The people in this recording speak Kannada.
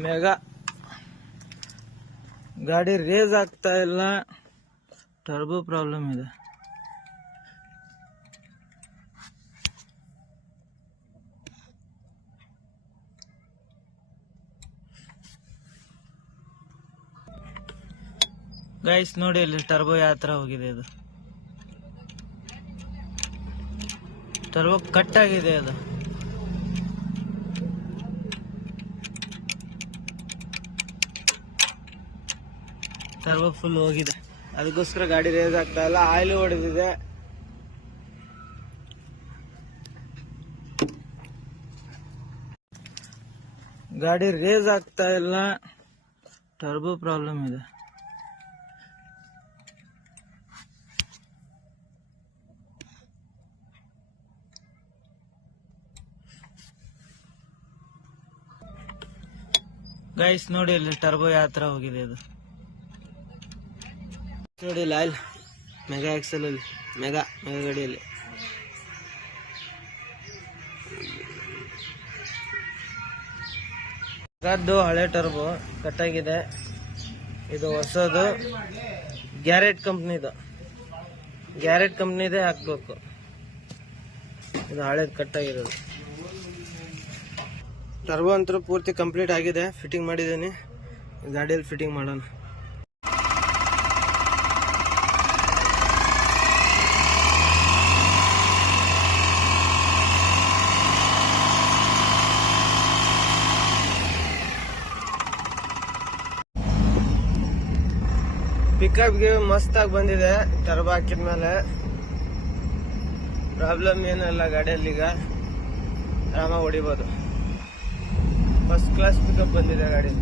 ಮೆಗಾ ಗಾಡಿ ರೇಸ್ ಆಗ್ತಾ ಇಲ್ಲ, ಟರ್ಬೋ ಪ್ರಾಬ್ಲಮ್ ಇದೆ. ಗೈಸ್ ನೋಡಿ ಇಲ್ಲಿ ಟರ್ಬೋ ಯಾವ ತರ ಹೋಗಿದೆ. ಇದು ಟರ್ಬೋ ಕಟ್ ಆಗಿದೆ. ಅದು ಟರ್ಬೋ ಫುಲ್ ಹೋಗಿದೆ, ಅದಕ್ಕೋಸ್ಕರ ಗಾಡಿ ರೇಸ್ ಆಗ್ತಾ ಇಲ್ಲ. ಆಯಿಲ್ ಹೊಡೆದಿದೆ. ಗಾಡಿ ರೇಸ್ ಆಗ್ತಾ ಇಲ್ಲ, ಟರ್ಬೋ ಪ್ರಾಬ್ಲಮ್ ಇದೆ. ಗೈಸ್ ನೋಡಿ ಇಲ್ಲಿ ಟರ್ಬೋ ಯಾವ ತರ ಹೋಗಿದೆ. ಇದು ನೋಡಿ ಆಯಿಲ್ ಮೆಗಾ ಎಕ್ಸೆಲ್ ಅಲ್ಲಿ ಮೆಗಾ ಗಾಡಿಯಲ್ಲಿ ಮೆಗಾದ್ದು ಹಳೆ ಟರ್ಬೋ ಕಟ್ಟಾಗಿದೆ. ಇದು ಹೊಸದು ಗ್ಯಾರೆಟ್ ಕಂಪ್ನಿದೆ ಹಾಕ್ಬೇಕು. ಇದು ಹಳೇದು ಕಟ್ಟಾಗಿರೋದು. ಟರ್ಬೋ ಅಂತೂ ಪೂರ್ತಿ ಕಂಪ್ಲೀಟ್ ಆಗಿದೆ, ಫಿಟ್ಟಿಂಗ್ ಮಾಡಿದ್ದೀನಿ. ಗಾಡಿಯಲ್ಲಿ ಫಿಟ್ಟಿಂಗ್ ಮಾಡೋಣ. ಪಿಕಪ್ಗೆ ಮಸ್ತಾಗಿ ಬಂದಿದೆ. ಟರ್ಬೋ ಹಾಕಿದ್ಮೇಲೆ ಪ್ರಾಬ್ಲಮ್ ಏನಲ್ಲ ಗಾಡಿಯಲ್ಲಿ. ಈಗ ಆರಾಮಾಗಿ ಹೊಡಿಬೋದು. ಫಸ್ಟ್ ಕ್ಲಾಸ್ ಪಿಕಪ್ ಬಂದಿದೆ ಗಾಡಿ.